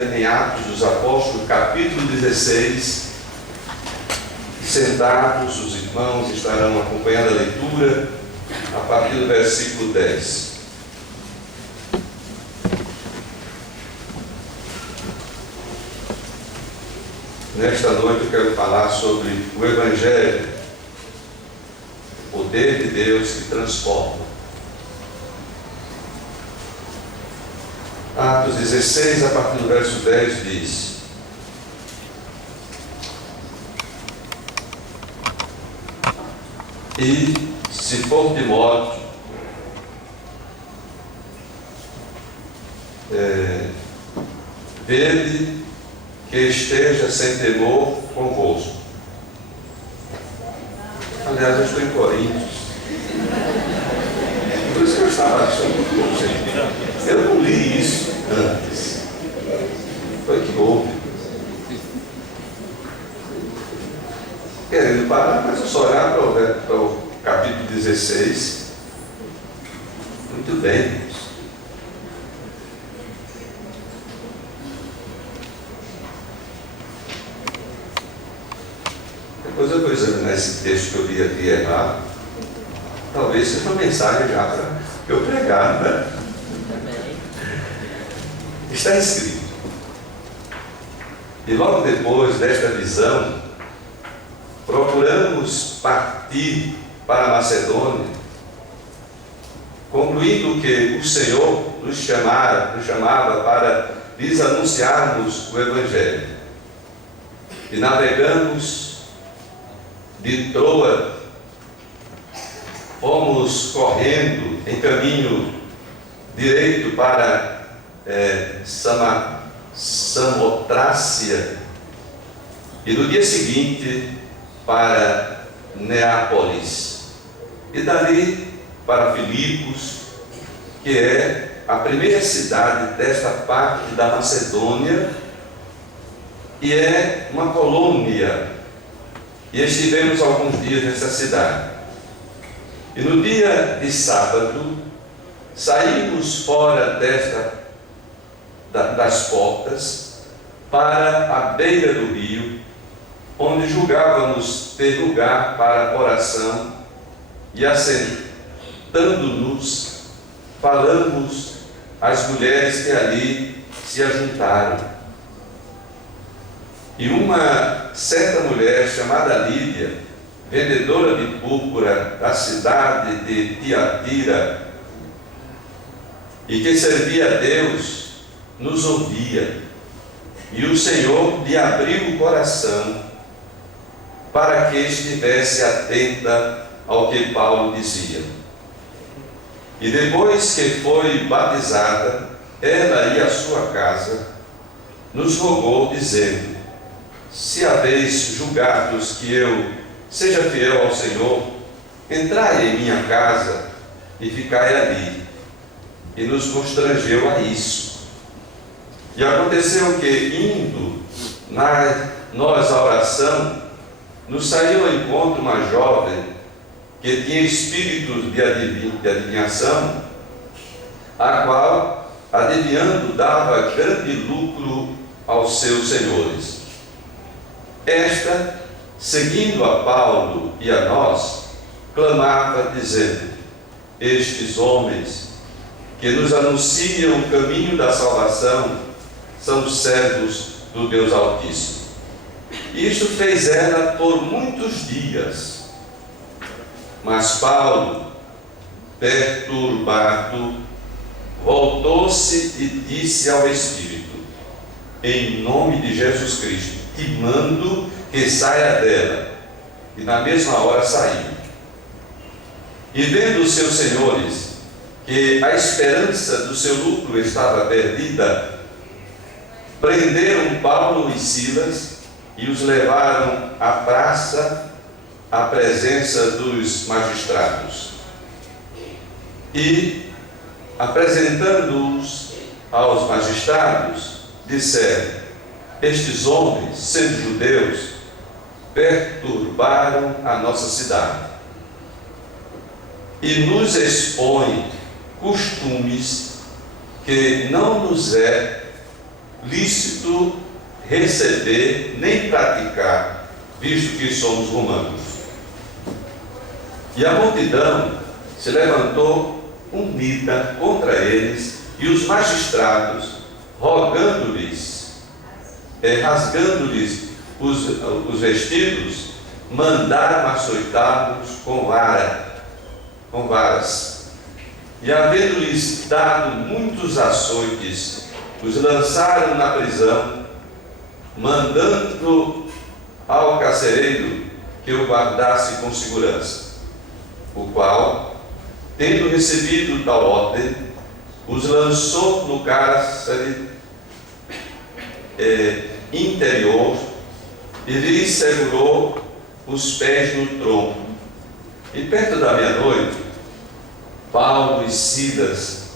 Em Atos dos Apóstolos, capítulo 16, sentados, os irmãos estarão acompanhando a leitura a partir do versículo 10. Nesta noite eu quero falar sobre o Evangelho, o poder de Deus que transforma. Atos 16, a partir do verso 10, diz: E se for Timóteo, vede que esteja sem temor convosco. Aliás, eu estou em Coríntios. Por isso que eu estava achando. Eu não li isso antes. Foi que houve. Querendo parar, mas eu só olhar para o capítulo 16. Muito bem. Depois eu vou examinar esse texto que eu li aqui errado. Talvez seja uma mensagem já para eu pregar, né? Está escrito: e logo depois desta visão, procuramos partir para a Macedônia, concluindo que o Senhor nos chamava para lhes anunciarmos o Evangelho. E navegamos de Troa, fomos correndo em caminho direito para Samotrácia, e no dia seguinte para Neápolis, e dali para Filipos, que é a primeira cidade desta parte da Macedônia, e é uma colônia, e estivemos alguns dias nessa cidade. E no dia de sábado saímos fora das portas para a beira do rio, onde julgávamos ter lugar para oração, e assentando-nos, falamos às mulheres que ali se ajuntaram. E uma certa mulher chamada Lídia, vendedora de púrpura da cidade de Tiatira, e que servia a Deus, nos ouvia, e o Senhor lhe abriu o coração para que estivesse atenta ao que Paulo dizia. E depois que foi batizada, ela e a sua casa, nos rogou, dizendo: se haveis julgados que eu seja fiel ao Senhor, entrai em minha casa e ficai ali. E nos constrangeu a isso. E aconteceu que, indo nós à oração, nos saiu ao encontro uma jovem que tinha espíritos de adivinhação, a qual, adivinhando, dava grande lucro aos seus senhores. Esta, seguindo a Paulo e a nós, clamava, dizendo: estes homens que nos anunciam o caminho da salvação são servos do Deus Altíssimo. Isto fez ela por muitos dias. Mas Paulo, perturbado, voltou-se e disse ao Espírito: em nome de Jesus Cristo, te mando que saia dela. E na mesma hora saiu. E vendo os seus senhores que a esperança do seu lucro estava perdida, prenderam Paulo e Silas e os levaram à praça, à presença dos magistrados. E, apresentando-os aos magistrados, disseram: estes homens, sendo judeus, perturbaram a nossa cidade e nos expõem costumes que não nos é lícito receber nem praticar, visto que somos romanos. E a multidão se levantou unida contra eles, e os magistrados, rogando-lhes, rasgando-lhes os vestidos, mandaram açoitá-los com varas. E havendo-lhes dado muitos açoites, os lançaram na prisão, mandando ao carcereiro que o guardasse com segurança, o qual, tendo recebido tal ordem, os lançou no cárcere interior e lhes segurou os pés no tronco. E perto da meia-noite, Paulo e Silas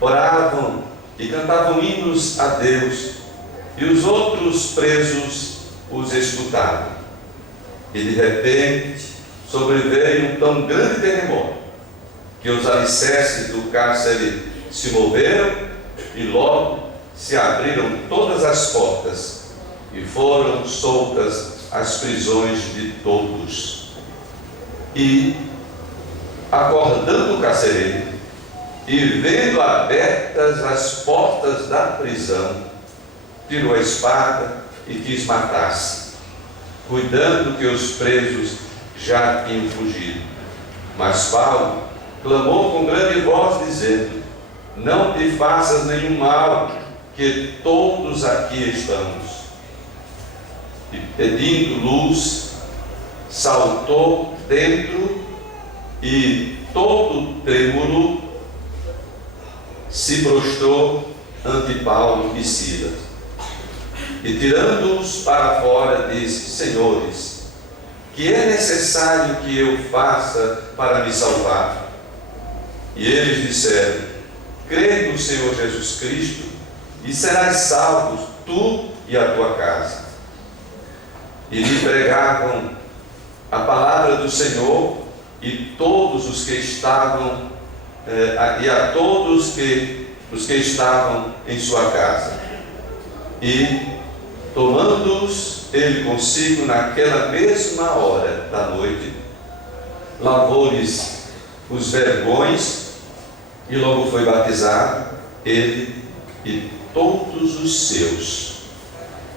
oravam e cantavam hinos a Deus, e os outros presos os escutavam. E de repente sobreveio um tão grande terremoto que os alicerces do cárcere se moveram, e logo se abriram todas as portas e foram soltas as prisões de todos. E, acordando o carcereiro e vendo abertas as portas da prisão, tirou a espada e quis matar-se, cuidando que os presos já tinham fugido. Mas Paulo clamou com grande voz, dizendo: não te faças nenhum mal, que todos aqui estamos. E pedindo luz, saltou dentro e, todo trêmulo, se prostrou ante Paulo e Silas. E tirando-os para fora, disse: senhores, que é necessário que eu faça para me salvar? E eles disseram: crê no Senhor Jesus Cristo e serás salvo, tu e a tua casa. E lhe pregavam a palavra do Senhor, e todos os que estavam e a todos os que estavam em sua casa. E tomando-os ele consigo naquela mesma hora da noite, lavou-lhes os vergões, e logo foi batizado, ele e todos os seus.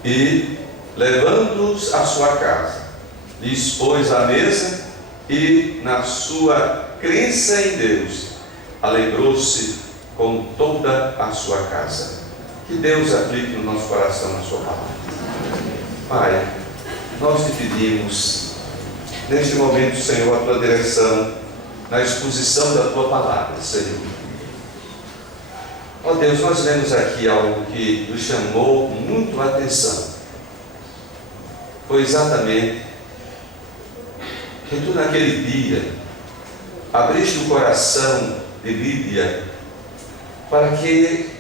E, levando-os à sua casa, lhes pôs a mesa, e, na sua crença em Deus, alegrou-se com toda a sua casa. Que Deus aplique no nosso coração a sua palavra. Pai, nós te pedimos, neste momento, Senhor, a tua direção na exposição da tua palavra, Senhor. Ó Deus, nós vemos aqui algo que nos chamou muito a atenção. Foi exatamente que tu, naquele dia, abriste o coração de Lídia para que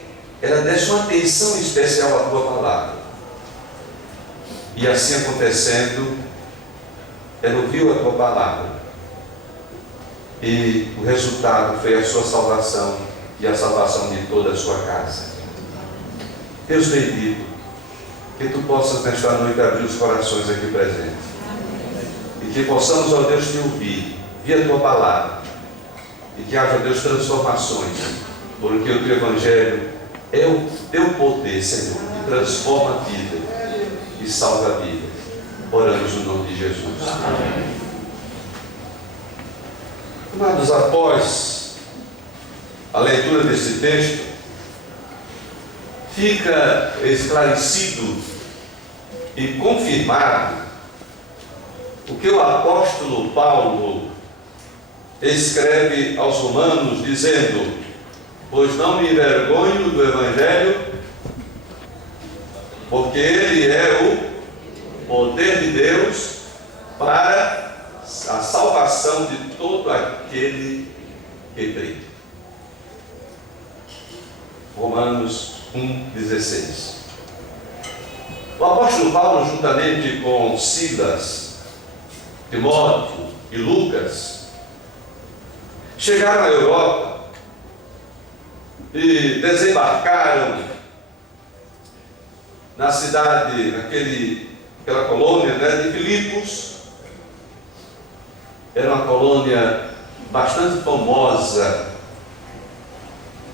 ela desse uma atenção especial à tua palavra. E assim acontecendo, ela ouviu a tua palavra, e o resultado foi a sua salvação e a salvação de toda a sua casa. Deus bendito, que tu possas nesta noite abrir os corações aqui presentes, e que possamos, ó Deus, te ouvir via a tua palavra, e que haja, Deus, transformações, porque o teu Evangelho é o teu poder, Senhor, que transforma a vida e salva a vida. Oramos no nome de Jesus. Amém. Amados, após a leitura desse texto, fica esclarecido e confirmado o que o apóstolo Paulo escreve aos Romanos, dizendo: pois não me envergonho do Evangelho, porque ele é o poder de Deus para a salvação de todo aquele que crê. Romanos 1,16. O apóstolo Paulo, juntamente com Silas, Timóteo e Lucas, chegaram à Europa e desembarcaram na cidade, aquela colônia, né, de Filipos. Era uma colônia bastante famosa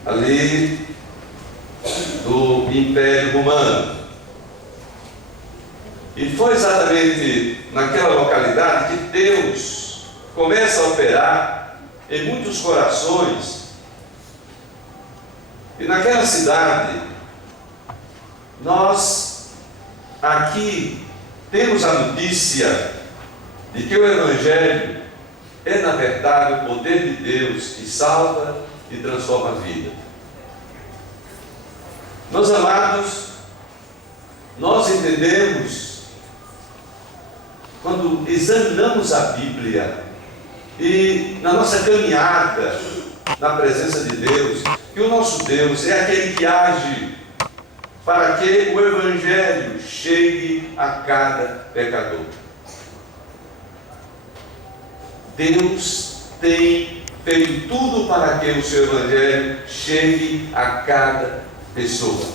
ali do Império Romano. E foi exatamente naquela localidade que Deus começa a operar em muitos corações. E naquela cidade, nós aqui temos a notícia de que o Evangelho é, na verdade, o poder de Deus que salva e transforma a vida. Meus amados, nós entendemos, quando examinamos a Bíblia e na nossa caminhada na presença de Deus, que o nosso Deus é aquele que age para que o Evangelho chegue a cada pecador. Deus tem feito tudo para que o seu Evangelho chegue a cada pessoa,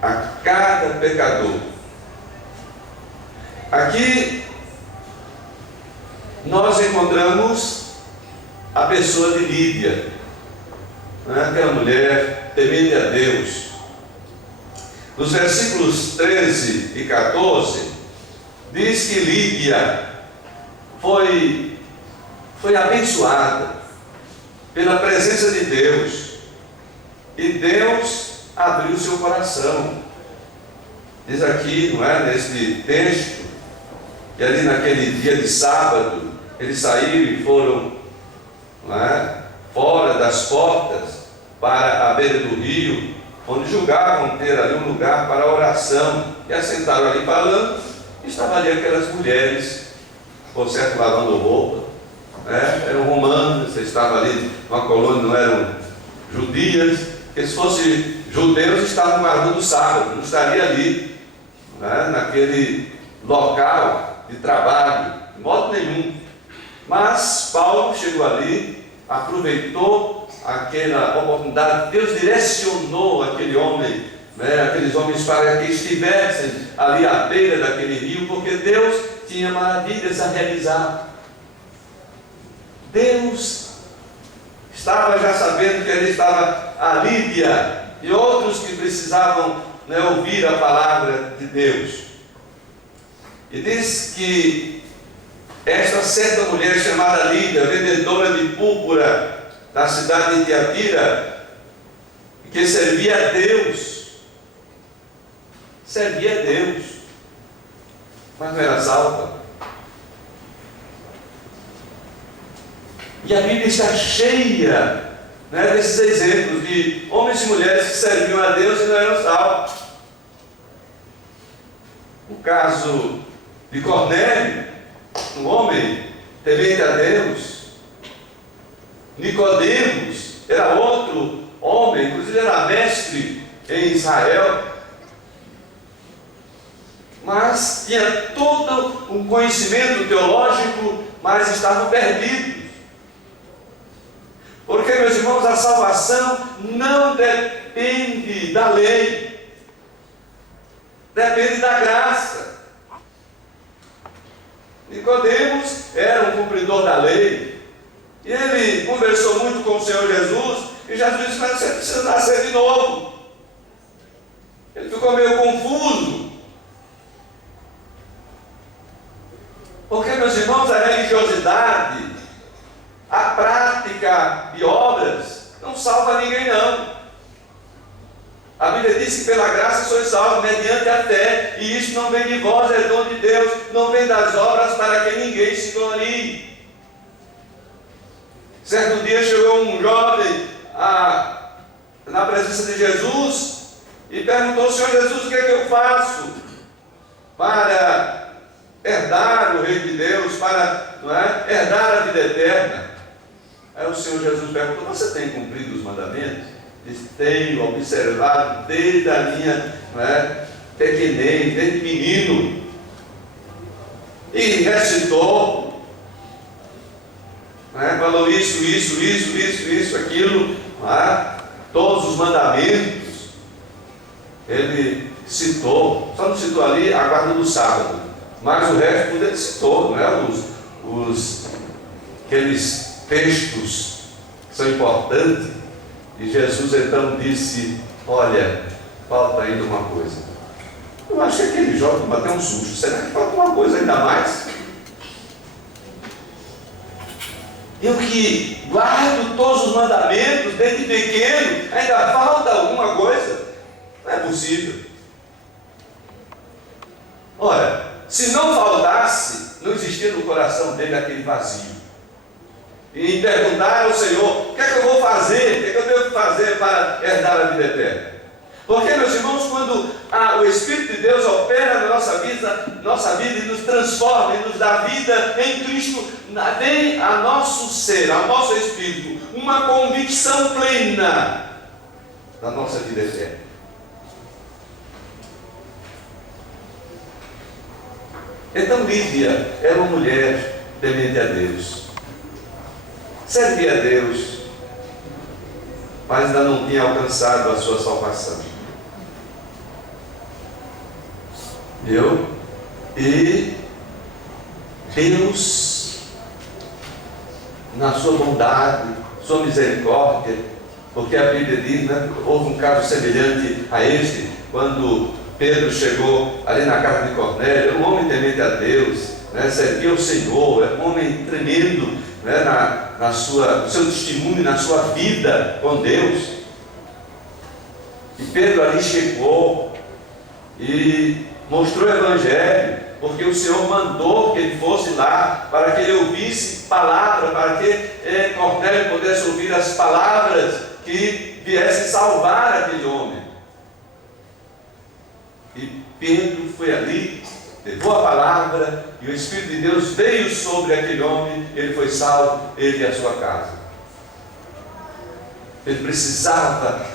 a cada pecador. Aqui nós encontramos a pessoa de Lídia, aquela mulher temente a Deus. Nos versículos 13 e 14, diz que Lídia foi abençoada pela presença de Deus, e Deus abriu seu coração. Diz aqui, não é, neste texto, que ali naquele dia de sábado, eles saíram e foram, não é, fora das portas para a beira do rio, onde julgavam ter ali um lugar para a oração, e assentaram ali falando. Estavam ali aquelas mulheres, por certo, lavando roupa, né? Eram romanos, estavam ali numa colônia, não eram judias, que se fossem judeus estavam guardando o sábado, não estaria ali, né, naquele local de trabalho, de modo nenhum. Mas Paulo chegou ali, aproveitou aquela oportunidade, Deus direcionou aquele homem, né, aqueles homens para que estivessem ali à beira daquele rio, porque Deus tinha maravilhas a realizar. Deus estava já sabendo que ali estava a Lídia e outros que precisavam, né, ouvir a palavra de Deus. E diz que esta certa mulher chamada Lídia, vendedora de púrpura da cidade de Tiatira, que servia a Deus, mas não era salva. E a Bíblia está cheia, né, desses exemplos de homens e mulheres que serviam a Deus e não eram salvos. O caso de Cornélio, um homem temente a Deus. Nicodemos era outro homem, inclusive era mestre em Israel, mas tinha todo um conhecimento teológico, mas estavam perdidos. Porque, meus irmãos, a salvação não depende da lei, depende da graça. Nicodemos era um cumpridor da lei, e ele conversou muito com o Senhor Jesus, e Jesus disse: mas você precisa nascer de novo. Ele ficou meio confuso, porque, meus irmãos, a religiosidade, a prática de obras não salva ninguém, não. A Bíblia diz que pela graça sois salvos mediante a fé, e isso não vem de vós, é dom de Deus, não vem das obras, para que ninguém se glorie. Certo dia chegou um jovem na presença de Jesus e perguntou: Senhor Jesus, o que é que eu faço para herdar o reino de Deus, para, não é, herdar a vida eterna? Aí o Senhor Jesus perguntou: você tem cumprido os mandamentos? Diz: tenho observado desde a minha, não é, pequenez, desde menino. E recitou, não é, falou isso, aquilo, não é, todos os mandamentos. Ele citou, só não citou ali a guarda do sábado, mas o resto tudo ele citou, não é? Aqueles textos que são importantes. E Jesus então disse: olha, falta ainda uma coisa. Eu acho que aquele jovem bateu um susto. Será que falta uma coisa ainda mais? Eu que guardo todos os mandamentos desde pequeno, ainda falta alguma coisa? Não é possível. Ora, se não faltasse, não existia no coração dele aquele vazio. E perguntar ao Senhor: o que é que eu vou fazer? O que é que eu devo fazer para herdar a vida eterna? Porque, meus irmãos, quando o Espírito de Deus opera na nossa vida e nos transforma e nos dá vida em Cristo, vem a nosso ser, ao nosso espírito, uma convicção plena da nossa vida eterna. Então Lídia era uma mulher temente a Deus, servia a Deus, mas ainda não tinha alcançado a sua salvação. E Deus, na sua bondade, sua misericórdia, porque a Bíblia diz, né, houve um caso semelhante a este, quando Pedro chegou ali na casa de Cornélio, um homem temente a Deus, né, servia o Senhor, era um homem tremendo, né, no seu testemunho, na sua vida com Deus. E Pedro ali chegou e mostrou o Evangelho, porque o Senhor mandou que ele fosse lá, para que ele ouvisse palavra, para que Cornélio pudesse ouvir as palavras que viessem salvar aquele homem. E Pedro foi ali, levou a palavra, e o Espírito de Deus veio sobre aquele homem, ele foi salvo, ele e a sua casa. Ele precisava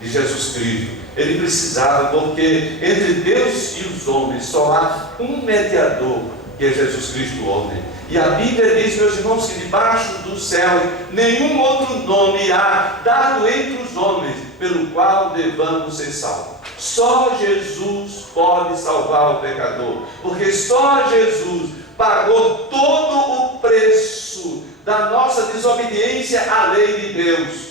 de Jesus Cristo. Ele precisava, porque entre Deus e os homens só há um mediador, que é Jesus Cristo, o homem. E a Bíblia diz, meus irmãos, que debaixo do céu nenhum outro nome há dado entre os homens pelo qual devamos ser salvos. Só Jesus pode salvar o pecador, porque só Jesus pagou todo o preço da nossa desobediência à lei de Deus.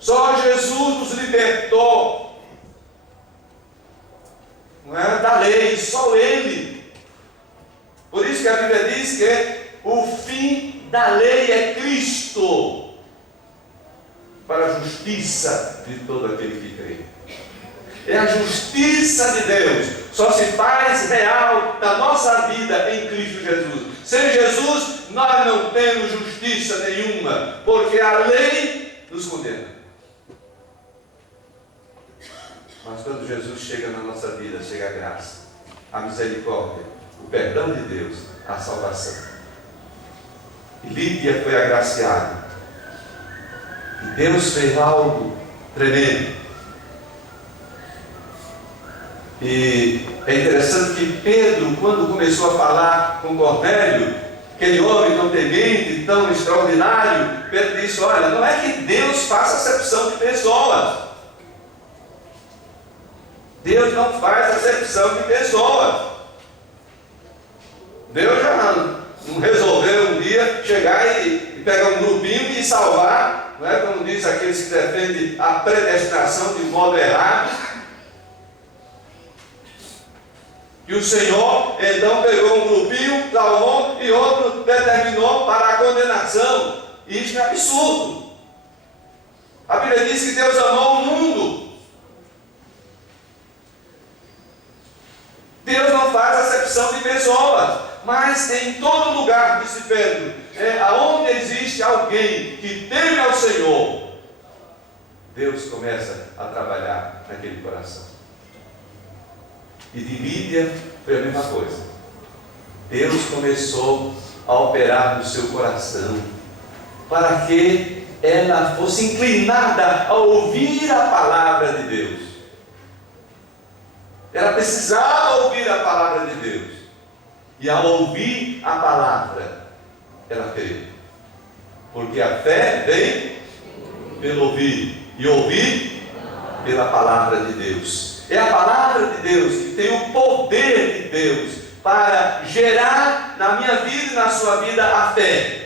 Só Jesus nos libertou, não é, da lei, só Ele. Por isso que a Bíblia diz que o fim da lei é Cristo, para a justiça de todo aquele que crê. É a justiça de Deus, só se faz real na nossa vida em Cristo Jesus. Sem Jesus, nós não temos justiça nenhuma, porque a lei nos condena. Mas quando Jesus chega na nossa vida, chega a graça, a misericórdia, o perdão de Deus, a salvação. E Lídia foi agraciada. E Deus fez algo tremendo. E é interessante que Pedro, quando começou a falar com Cornélio, aquele homem tão temente, tão extraordinário, Pedro disse: olha, não é que Deus faça acepção de pessoas. Deus não faz acepção de pessoas. Deus já não resolveu um dia chegar e pegar um grupinho e salvar, não é? Como diz aqueles que defendem a predestinação de modo errado. E o Senhor então pegou um grupinho, salvou, e outro determinou para a condenação. Isso é absurdo. A Bíblia diz que Deus amou o mundo. Deus não faz acepção de pessoas, mas em todo lugar, disse Pedro, aonde existe alguém que teme ao Senhor, Deus começa a trabalhar naquele coração. E de Lídia foi a mesma coisa. Deus começou a operar no seu coração, para que ela fosse inclinada a ouvir a palavra de Deus. Ela precisava ouvir a palavra de Deus. E ao ouvir a palavra, ela creu. Porque a fé vem pelo ouvir. E ouvir pela palavra de Deus. É a palavra de Deus que tem o poder de Deus para gerar na minha vida e na sua vida a fé.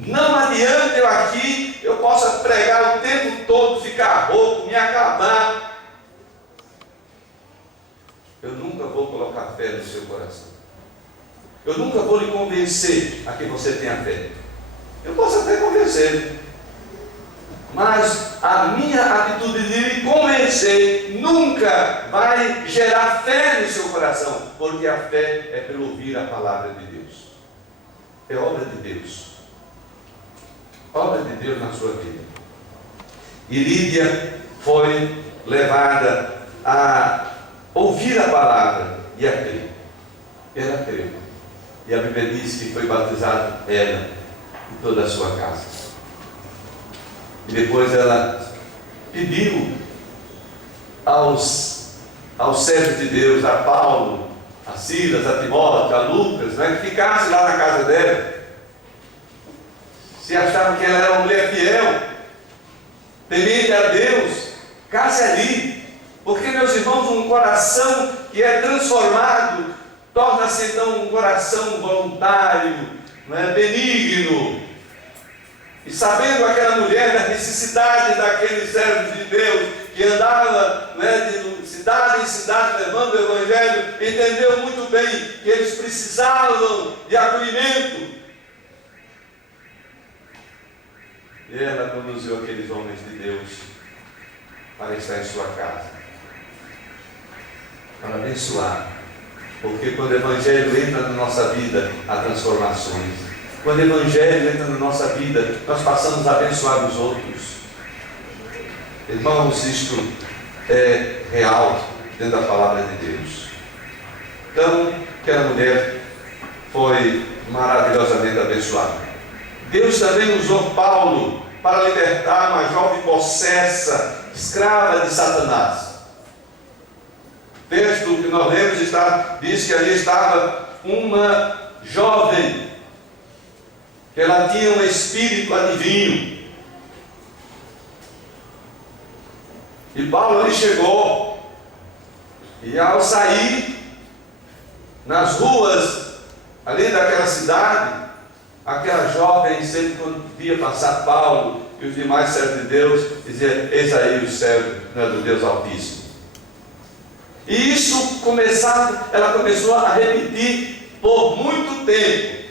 Não adianta eu possa pregar o tempo todo, ficar rouco, me acabar. Eu nunca vou colocar fé no seu coração. Eu nunca vou lhe convencer a que você tenha fé. Eu posso até convencer, mas a minha atitude de lhe convencer nunca vai gerar fé no seu coração, porque a fé é pelo ouvir a palavra de Deus. É obra de Deus. Obra de Deus na sua vida. E Lídia foi levada a ouvir a palavra e a crer. Ela creu. E a Bíblia diz que foi batizada ela e toda a sua casa. E depois ela pediu aos servos de Deus, a Paulo, a Silas, a Timóteo, a Lucas, que ficasse lá na casa dela. Se achavam que ela era uma mulher fiel, temente a Deus, case ali. Porque, meus irmãos, um coração que é transformado torna-se então um coração voluntário, benigno. E sabendo aquela mulher da necessidade daqueles servos de Deus que andava de cidade em cidade levando o Evangelho, entendeu muito bem que eles precisavam de acolhimento. E ela conduziu aqueles homens de Deus para estar em sua casa, para abençoar. Porque quando o Evangelho entra na nossa vida, há transformações. Quando o Evangelho entra na nossa vida, nós passamos a abençoar os outros. Irmãos, isto é real dentro da palavra de Deus. Então, aquela mulher foi maravilhosamente abençoada. Deus também usou Paulo para libertar uma jovem possessa, escrava de Satanás. O texto que nós lemos diz que ali estava uma jovem, que ela tinha um espírito adivinho. E Paulo ali chegou, e ao sair nas ruas ali daquela cidade, aquela jovem, sempre quando via passar Paulo e os demais servos de Deus, dizia: eis aí o servo do Deus Altíssimo. E isso ela começou a repetir por muito tempo.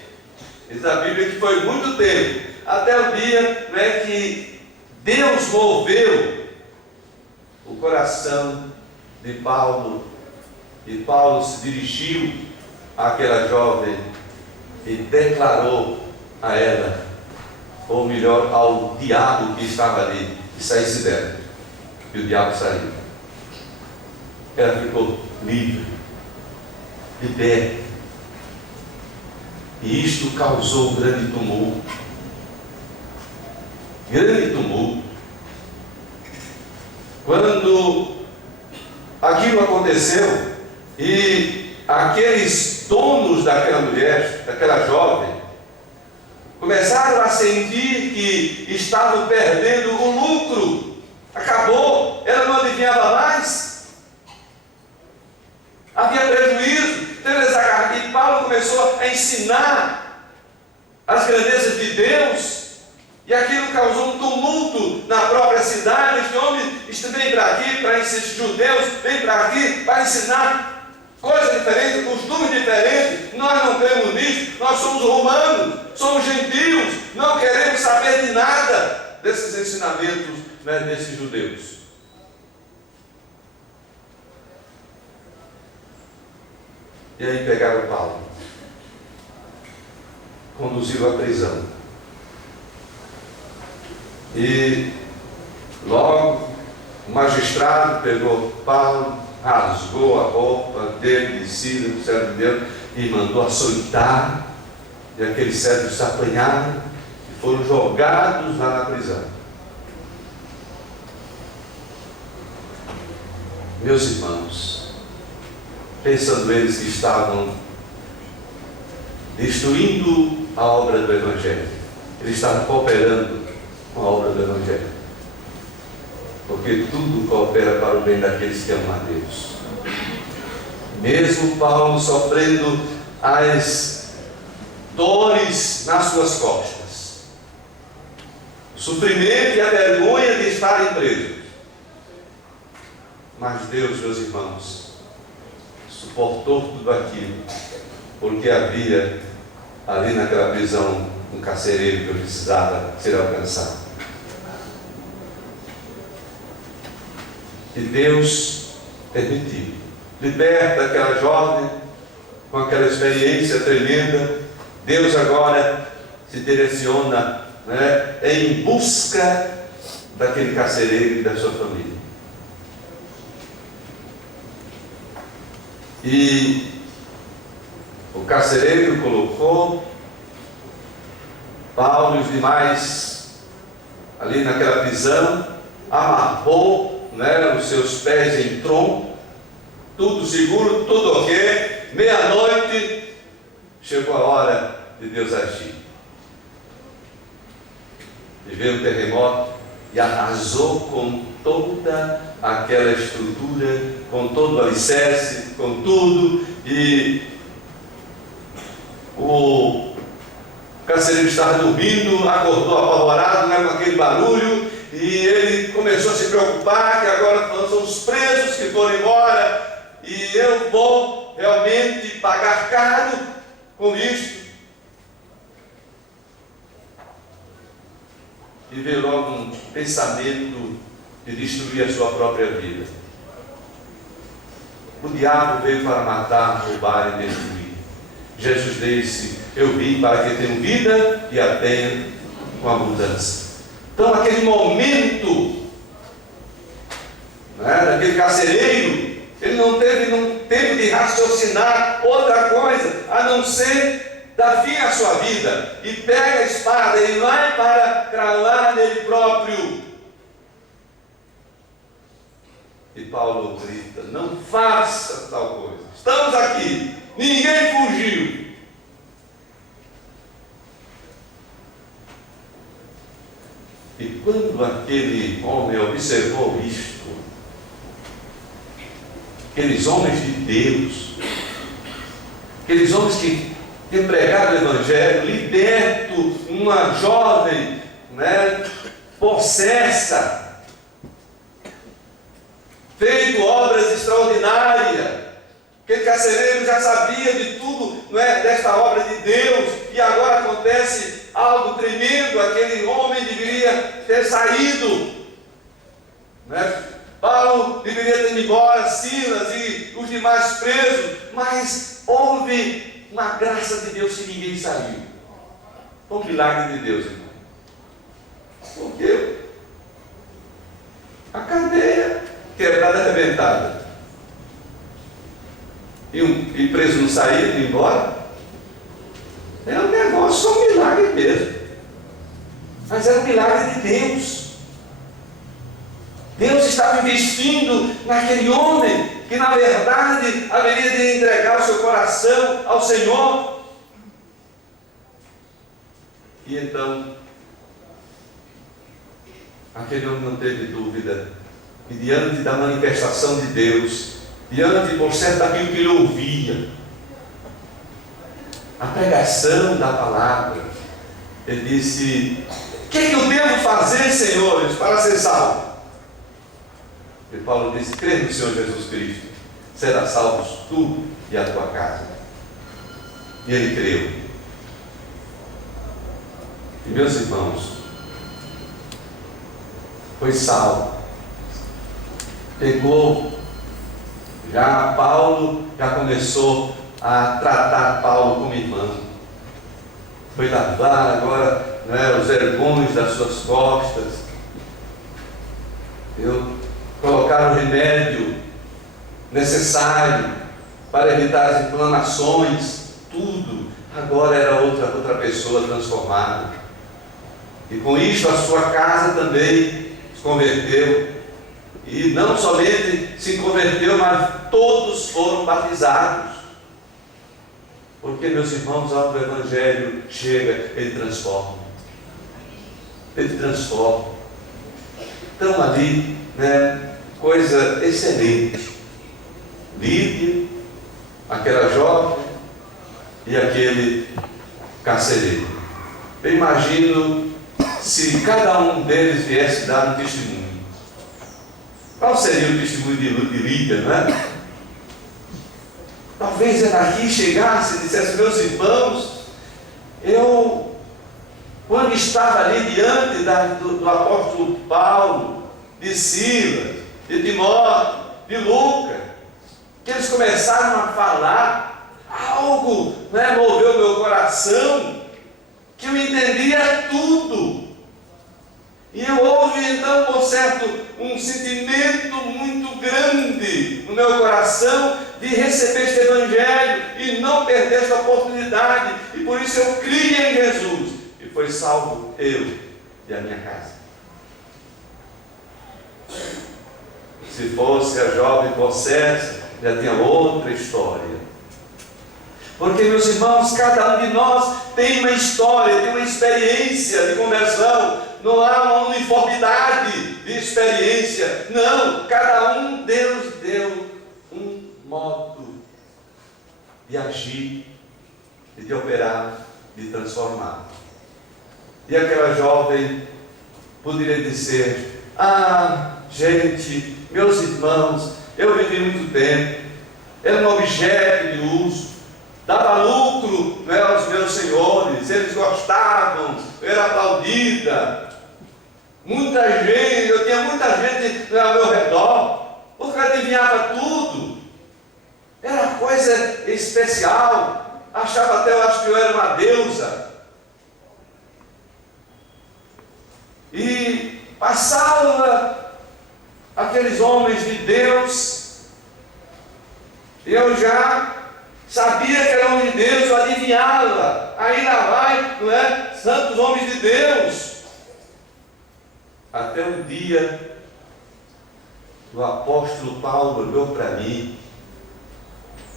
Diz a Bíblia que foi muito tempo, até o dia que Deus moveu o coração de Paulo, e Paulo se dirigiu àquela jovem e declarou a ela, ou melhor, ao diabo que estava ali, que saísse dela. E o diabo saiu. Ela ficou livre, liberta. E isto causou um grande tumulto. Grande tumulto. Quando aquilo aconteceu, e aqueles donos daquela mulher, daquela jovem, começaram a sentir que estavam perdendo o lucro. Acabou, ela não adivinhava mais. Havia prejuízo. E Paulo começou a ensinar as grandezas de Deus, e aquilo causou um tumulto na própria cidade. Este homem vem para aqui, para esses judeus, vem para aqui para ensinar coisas diferentes, costumes diferentes. Nós não cremos nisso, nós somos romanos, somos gentios, não queremos saber de nada desses ensinamentos desses judeus. E aí pegaram Paulo, conduziram à prisão. E logo o magistrado pegou Paulo, rasgou a roupa dele, de Silas, do servo de Deus, e mandou açoitar. E aqueles servos se apanharam e foram jogados lá na prisão. Meus irmãos, pensando eles que estavam destruindo a obra do Evangelho, eles estavam cooperando com a obra do Evangelho. porque tudo coopera para o bem daqueles que amam a Deus. Mesmo Paulo sofrendo as dores nas suas costas, o sofrimento e a vergonha de estarem presos, mas Deus, meus irmãos, suportou tudo aquilo, porque havia ali naquela prisão um carcereiro que precisava ser alcançado. E Deus permitiu. Liberta aquela jovem com aquela experiência tremenda. Deus agora se direciona, em busca daquele carcereiro e da sua família. E o carcereiro colocou Paulo e os demais ali naquela prisão, amarrou os seus pés em tronco, tudo seguro, tudo ok. Meia-noite, chegou a hora de Deus agir. E veio um terremoto e arrasou com toda aquela estrutura, com todo o alicerce, com tudo. E o carcereiro estava dormindo, acordou apavorado, com aquele barulho, e ele começou a se preocupar, que agora são os presos que foram embora, e eu vou realmente pagar caro com isto. E veio logo um pensamento de destruir a sua própria vida. O diabo veio para matar, roubar e destruir. Jesus disse: eu vim para que tenham vida e a tenham com abundância. Então, aquele momento, daquele carcereiro, ele não teve de raciocinar outra coisa a não ser dar fim à sua vida, e pega a espada e vai para cravar nele próprio. E Paulo grita: não faça tal coisa, estamos aqui, ninguém fugiu. E quando aquele homem observou isto, aqueles homens de Deus, aqueles homens que pregaram o Evangelho, liberto, uma jovem possessa, feito obras extraordinárias, aquele carcereiro já sabia de tudo, desta obra de Deus, e agora acontece algo tremendo. Aquele homem deveria ter saído, Paulo deveria ter ido embora, Silas e os demais presos, mas houve uma graça de Deus que ninguém saiu. Foi um milagre de Deus, irmão. Porque a cadeia quebrada, arrebentada, e preso não sair, não ir embora, é um negócio, só um milagre mesmo. Mas era um milagre de Deus. Deus estava investindo naquele homem que na verdade haveria de entregar o seu coração ao Senhor. E então aquele homem não teve dúvida, e diante da manifestação de Deus, diante, por certo, daquilo que ele ouvia, a pregação da palavra, ele disse: o que eu devo fazer, senhores, para ser salvo? E Paulo disse: crê no Senhor Jesus Cristo, serás salvos tu e a tua casa. E ele creu. E meus irmãos, foi salvo. Pegou, já Paulo já começou a tratar Paulo como irmão. Foi lavar agora os vergões das suas costas. Colocar o remédio necessário para evitar as inflamações, tudo. Agora era outra pessoa transformada. E com isso a sua casa também se converteu. E não somente se converteu, mas todos foram batizados. Porque, meus irmãos, ao o Evangelho chega, ele transforma. Ele transforma. Então ali, né, coisa excelente. Lídia, aquela jovem e aquele carcereiro. Eu imagino se cada um deles viesse dar um testemunho. Qual seria o testemunho de Lídia, não é? Talvez ela aqui chegasse e dissesse: meus irmãos, eu, quando estava ali diante do apóstolo Paulo, de Silas, de Timóteo, de Lucas, que eles começaram a falar, algo, né, moveu meu coração, que eu entendia tudo. E eu houve então, por certo, um sentimento muito grande no meu coração de receber este Evangelho e não perder esta oportunidade. E por isso eu criei em Jesus e foi salvo eu e a minha casa. Se fosse a jovem Possessa, já tinha outra história. Porque, meus irmãos, cada um de nós tem uma história, tem uma experiência de conversão. Não há uma uniformidade de experiência. Não, cada um, Deus deu um modo de agir, e de operar, de transformar. E aquela jovem poderia dizer: ah, gente, meus irmãos, eu vivi muito tempo, era um objeto de uso, dava lucro, não é, aos meus senhores, eles gostavam, eu era aplaudida, muita gente, eu tinha muita gente ao meu redor, porque adivinhava tudo, era coisa especial, achava até, eu acho que eu era uma deusa, e passava aqueles homens de Deus, eu já sabia que era homem de Deus, eu adivinhava, ainda vai, não é? Santos homens de Deus. Até um dia, o apóstolo Paulo olhou para mim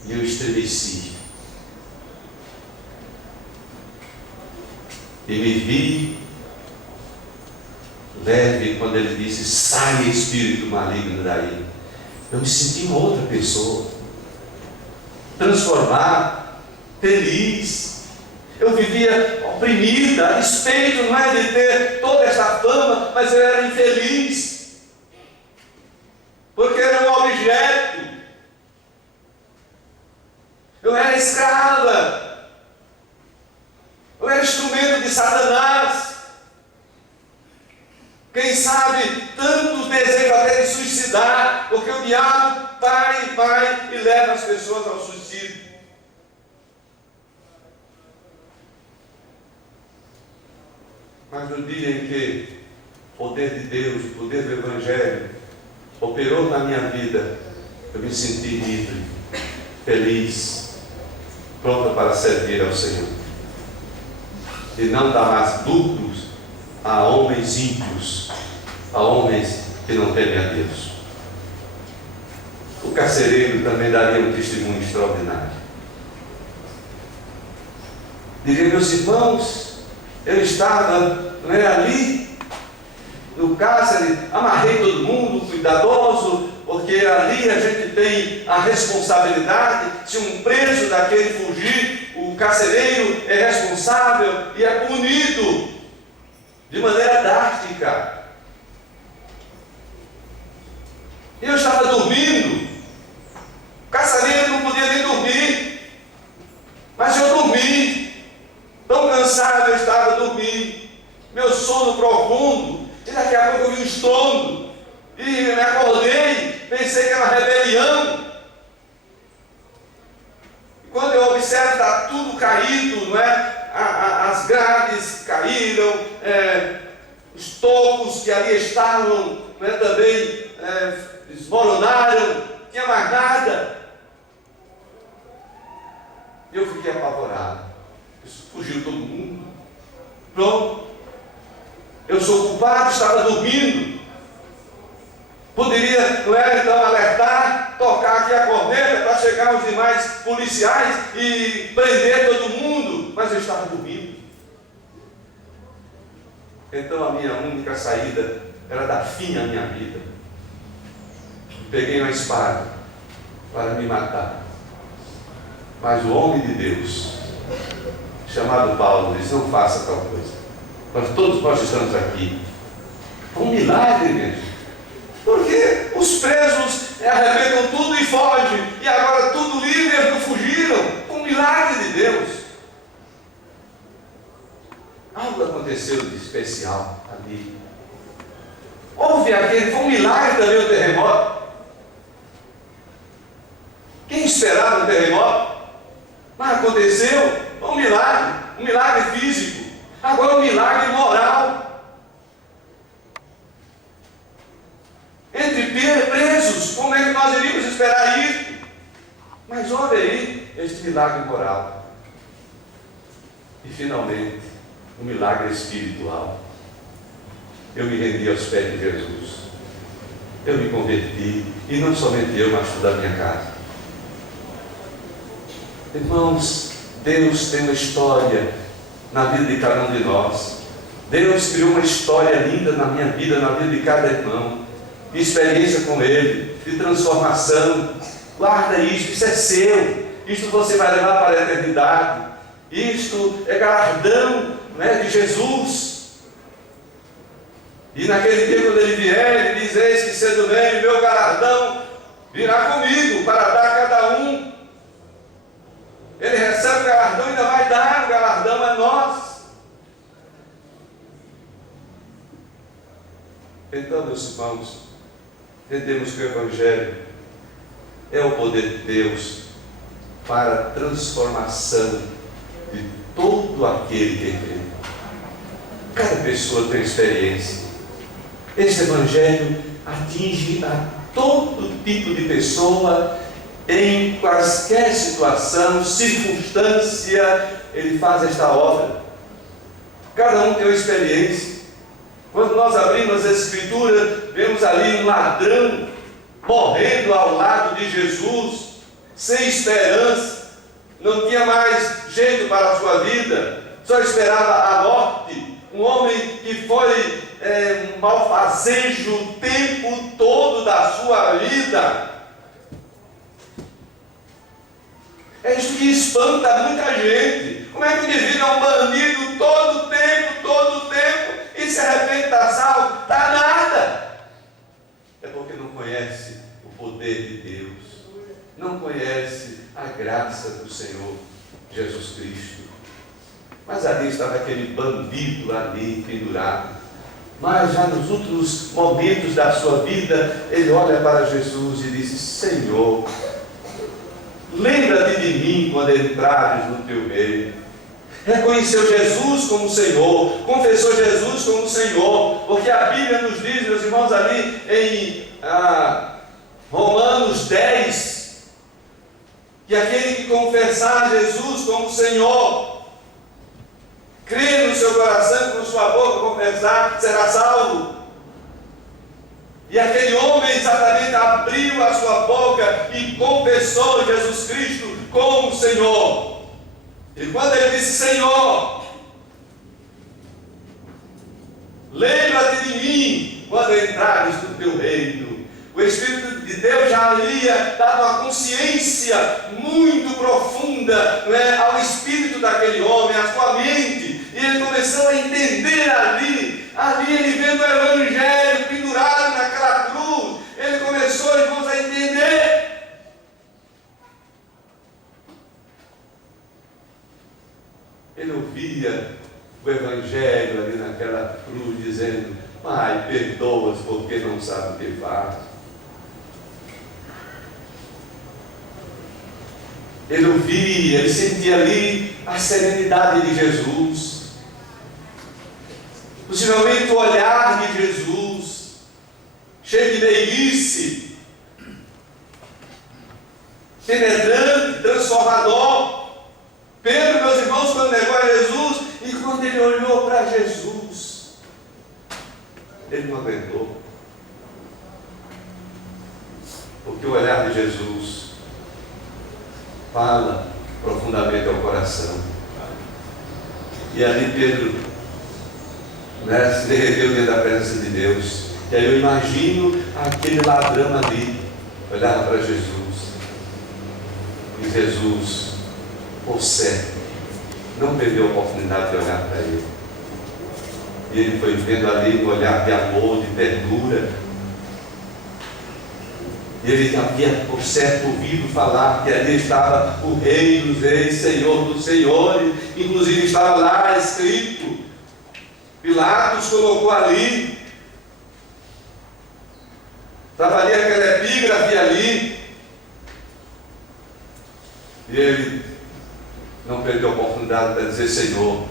e eu estremeci. E me vi leve quando ele disse: sai, espírito maligno daí. Eu me senti uma outra pessoa, transformado, feliz. Eu vivia oprimida, a despeito, não é, de ter toda esta fama, mas eu era infeliz, porque era um objeto, eu era escrava, eu era instrumento de Satanás. Quem sabe tantos desejos até de suicidar, porque o diabo vai e leva as pessoas ao suicídio. Mas no dia em que o poder de Deus, o poder do Evangelho operou na minha vida, eu me senti livre, feliz, pronta para servir ao Senhor. E não dar mais lucros a homens ímpios, a homens que não temem a Deus. O carcereiro também daria um testemunho extraordinário. Diria: meus irmãos, eu estava, não é, ali no cárcere, amarrei todo mundo, cuidadoso, porque ali a gente tem a responsabilidade. Se um preso daquele fugir, o carcereiro é responsável e é punido de maneira drástica. Eu estava dormindo, o carcereiro não podia nem dormir, mas eu dormi, tão cansado eu estava dormindo, meu sono profundo, e daqui a pouco eu vi um estrondo, e me acordei, pensei que era uma rebelião. E quando eu observo, está tudo caído, não é? As grades caíram, os tocos que ali estavam, não é, também desmoronaram, não tinha mais nada. Eu fiquei apavorado. Fugiu todo mundo. Pronto. Eu sou culpado, estava dormindo. Poderia, não é, então, alertar, tocar aqui a corneta para chegar os demais policiais e prender todo mundo, mas eu estava dormindo. Então a minha única saída era dar fim à minha vida. peguei uma espada para me matar. Mas o homem de Deus, chamado Paulo, disse: não faça tal coisa. Todos nós estamos aqui. É um milagre mesmo. Porque os presos arrebentam tudo e fogem. E agora tudo livre, eles não fugiram. Um milagre de Deus. Algo aconteceu de especial ali. Houve aquele, foi um milagre também o terremoto. Quem esperava um terremoto? Mas aconteceu, um milagre físico. Agora um milagre moral. Entre presos, como é que nós iríamos esperar isso? Mas olha aí, este milagre moral. E finalmente, um milagre espiritual. Eu me rendi aos pés de Jesus. Eu me converti, e não somente eu, mas toda a minha casa. Irmãos, Deus tem uma história na vida de cada um de nós. Deus criou uma história linda na minha vida, na vida de cada irmão, de experiência com Ele, de transformação. Guarda isto, isso é seu. Isto você vai levar para a eternidade. Isto é galardão, né, de Jesus. E naquele dia, quando Ele vier, Ele diz: eis que cedo vem, o meu galardão virá comigo para dar a cada um. Ele recebe o galardão e ainda vai dar o galardão a nós. Então, meus irmãos, entendemos que o Evangelho é o poder de Deus para a transformação de todo aquele que crê. Cada pessoa tem experiência. Este Evangelho atinge a todo tipo de pessoa, em quaisquer situação, circunstância, Ele faz esta obra. Cada um tem uma experiência. Quando nós abrimos as Escrituras, vemos ali um ladrão morrendo ao lado de Jesus, sem esperança, não tinha mais jeito para a sua vida, só esperava a morte. Um homem que foi um malfazejo o tempo todo da sua vida. É isso que espanta muita gente. Como é que o indivíduo é um bandido todo o tempo, e se arrepende da salvo? Dá nada. É porque não conhece o poder de Deus, não conhece a graça do Senhor Jesus Cristo. Mas ali estava aquele bandido ali pendurado. Mas já nos últimos momentos da sua vida, ele olha para Jesus e diz: Senhor, lembra-te de mim quando entrares no teu meio. Reconheceu Jesus como Senhor, confessou Jesus como Senhor, porque a Bíblia nos diz, meus irmãos, ali em Romanos 10, que aquele que confessar Jesus como Senhor, crer no seu coração, com sua boca confessar, será salvo. E aquele homem exatamente abriu a sua boca e confessou Jesus Cristo como Senhor. E quando ele disse: Senhor, lembra-te de mim quando entrares no teu reino, o Espírito de Deus já havia dado uma consciência muito profunda, né, ao espírito daquele homem, à sua mente, e ele começou a entender ali ele vendo o Evangelho pendurado naquela cruz, ele começou, irmãos, a entender. Ele ouvia o Evangelho ali naquela cruz, dizendo: Pai, perdoa-os porque não sabem o que fazem. Ele ouvia, ele sentia ali a serenidade de Jesus, possivelmente o olhar de Jesus, cheio de meiguice, penetrante, transformador. Pedro, meus irmãos, quando negou a Jesus, e quando ele olhou para Jesus, ele não aguentou, porque o olhar de Jesus fala profundamente ao coração. E ali Pedro, se derreteu diante da presença de Deus. E aí eu imagino aquele ladrão ali, olhava para Jesus, e Jesus, por certo, não perdeu a oportunidade de olhar para ele. E ele foi vendo ali um olhar de amor, de ternura. E ele havia, por certo, ouvido falar que ali estava o Rei dos Reis, Senhor dos Senhores. Inclusive estava lá escrito. Pilatos colocou ali. Estava ali aquela epígrafe ali. E ele não perdeu a oportunidade para dizer: Senhor,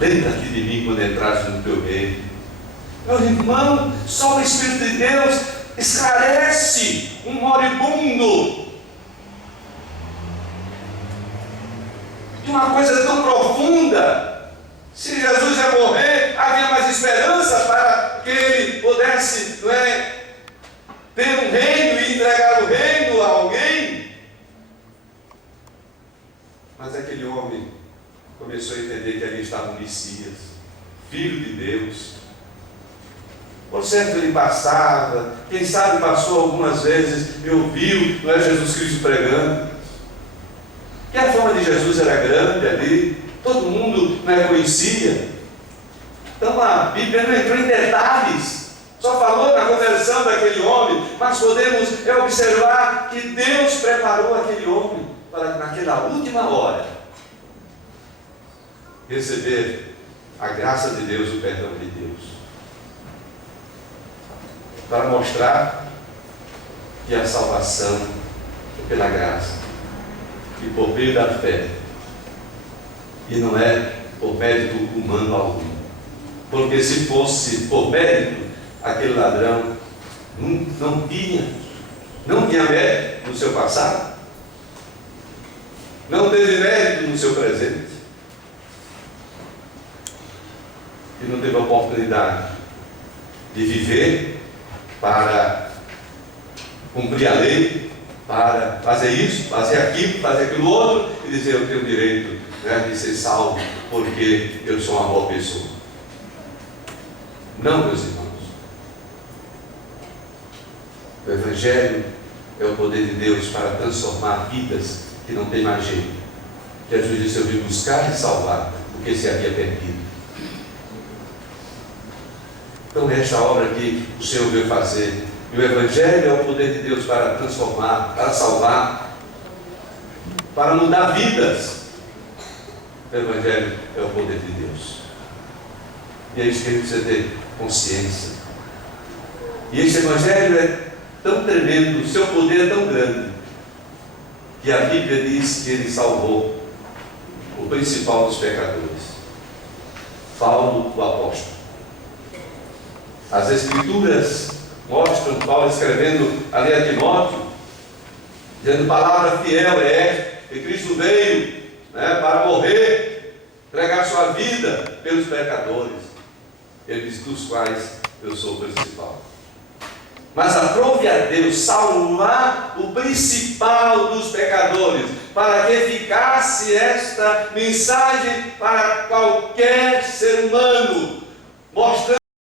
lembra-te de mim quando entraste no teu reino. Meu irmão, só o Espírito de Deus esclarece um moribundo de uma coisa tão profunda. Se Jesus ia morrer, havia mais esperança para que ele pudesse, ter um reino e entregar o reino a alguém. Mas aquele homem começou a entender que ali estava o Messias, Filho de Deus. Por certo, ele passava, quem sabe passou algumas vezes e ouviu, Jesus Cristo pregando. Que a fama de Jesus era grande ali, todo mundo conhecia. Então a Bíblia não entrou em detalhes, só falou na conversão daquele homem, mas podemos observar que Deus preparou aquele homem para naquela última hora receber a graça de Deus, o perdão de Deus, para mostrar que a salvação é pela graça e por meio da fé, e não é por mérito humano algum. Porque se fosse por mérito, aquele ladrão não tinha mérito no seu passado, não teve mérito no seu presente, e não teve a oportunidade de viver para cumprir a lei, para fazer isso, fazer aquilo, fazer aquilo outro, e dizer: eu tenho o direito de ser salvo, porque eu sou uma boa pessoa. Não, meus irmãos. O Evangelho é o poder de Deus para transformar vidas que não tem mais jeito. Jesus disse: eu vim buscar e salvar o que se havia perdido. Então, esta obra que o Senhor veio fazer, e o Evangelho é o poder de Deus para transformar, para salvar, para mudar vidas. O Evangelho é o poder de Deus. E é isso que a gente precisa ter consciência. E este Evangelho é tão tremendo, o seu poder é tão grande, que a Bíblia diz que ele salvou o principal dos pecadores, Paulo, o apóstolo. As Escrituras mostram Paulo escrevendo ali a Timóteo, dizendo: palavra fiel é que Cristo veio para morrer, entregar sua vida pelos pecadores. Ele diz: dos quais eu sou o principal. Mas aprove a Deus salvar o principal dos pecadores, para que ficasse esta mensagem para qualquer ser humano, mostrando